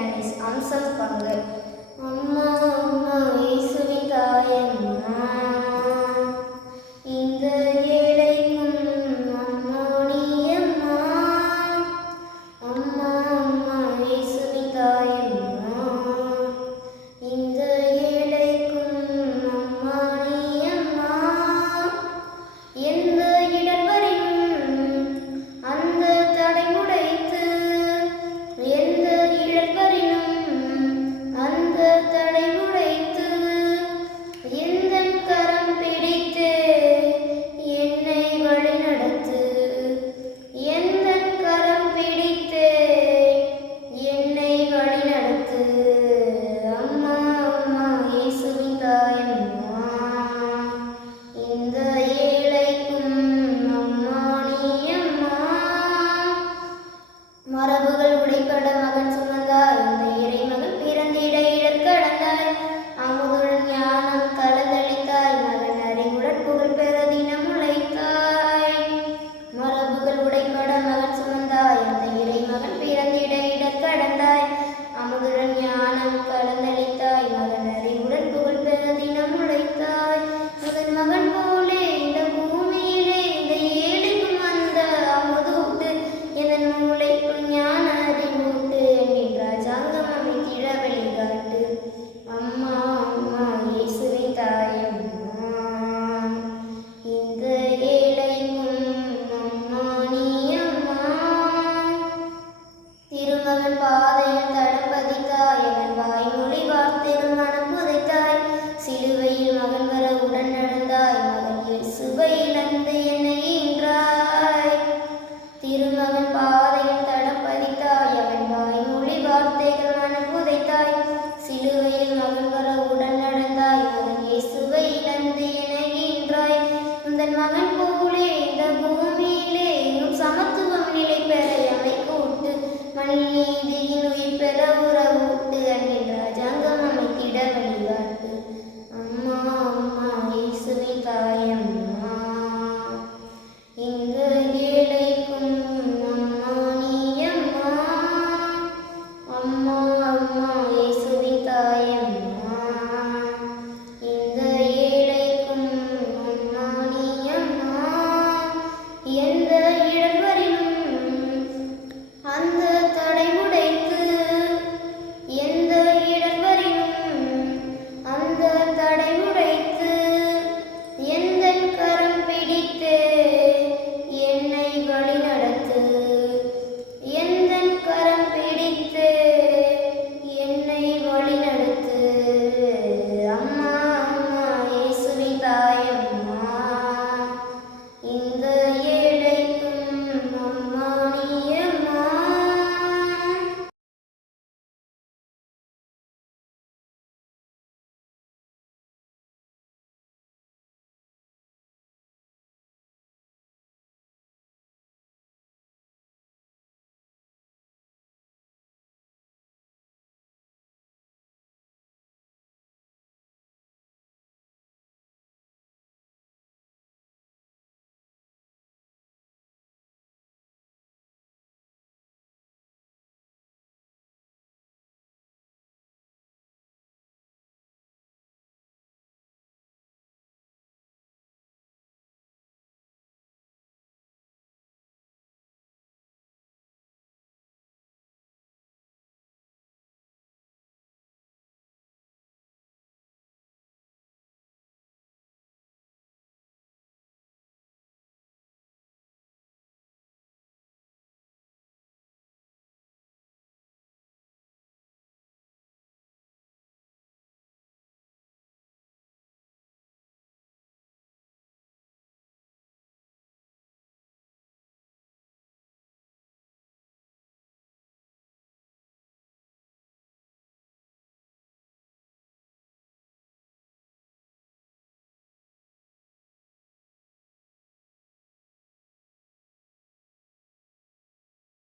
Danish அம்சம் பங்கு. அம்மா அம்மா இயேசுவின் தாயம்மா, இந்த ஏழைக்கும் அம்மா நீ அம்மா. அம்மா அம்மா இயேசுவின் தாயம்மா, இந்த ஏழைக்கும் அம்மா நீ அம்மா. எந்த இடர்வரினும் அந்த தடை உடைத்து, எந்த இடர்வரினும் அந்த தடை உடைத்து, எந்தன் கரம் பிடித்தே என்னை வழிநடத்து. எந்தன் கரம் பிடித்தே என்னை வழிநடத்து. அம்மா அம்மா இயேசுவின் தாயம்மா, இந்த ஏழைக்கும் அம்மா நீ அம்மா. மரபுகள் உடைபட மகன் சுமந்தாய், இந்த இறைமகன் பிறந்திட இடர் கடந்தாய். அமுதுடன் ஞானம் கலந்தளித்தாய், மகன் அறிவுடன் புகழ் பெற தினம் உழைத்தாய். மரபுகள் உடைபட மகன் சுமந்தாய், இந்த இறைமகன் பிறந்திட இடர் கடந்தாய். அமுதுடன் ஞானம் கலந்தளித்தாய், மகன் அறிவுடன் புகழ் பெற தினம் உழைத்தாய். முதன் மகன் போலே இந்த பூமியிலே இந்த ஏழைக்கும் அந்த அமுதூட்டு, எதன் மூளைக்குள் ஞான அறிவூட்டு என்கின்ற ராஜாங்கம் அமைத்திட வழிகாட்டு. அம்மா அம்மா இயேசுவின் தாயம்மா, இந்த ஏழைக்கும் அம்மா நீ அம்மா. திருமகன் பாதையில் தடம் பதித்தாய், அவன் வாய்மொழி வார்த்தைகள் மனம் புதைத்தாய். சிலுவையில் மகன் வர உடன் நடந்தாய், மகன் இயேசுவை இழந்து என்னை ஈன்றாய். திருமகன் பாதையில் தடம் பதித்தாய், அவன் வாய்மொழி வார்த்தைகள் மனம் புதைத்தாய். சிலுவையில் மகன் வர உடன் நடந்தாய், மகன் இயேசுவை இழந்து என்னை ஈன்றாய். உந்தன் மகன் போலே இந்த பூமியிலே இன்னும் சமத்துவம் நிலை பெற எமை கூட்டு. மண்ணில் நீதி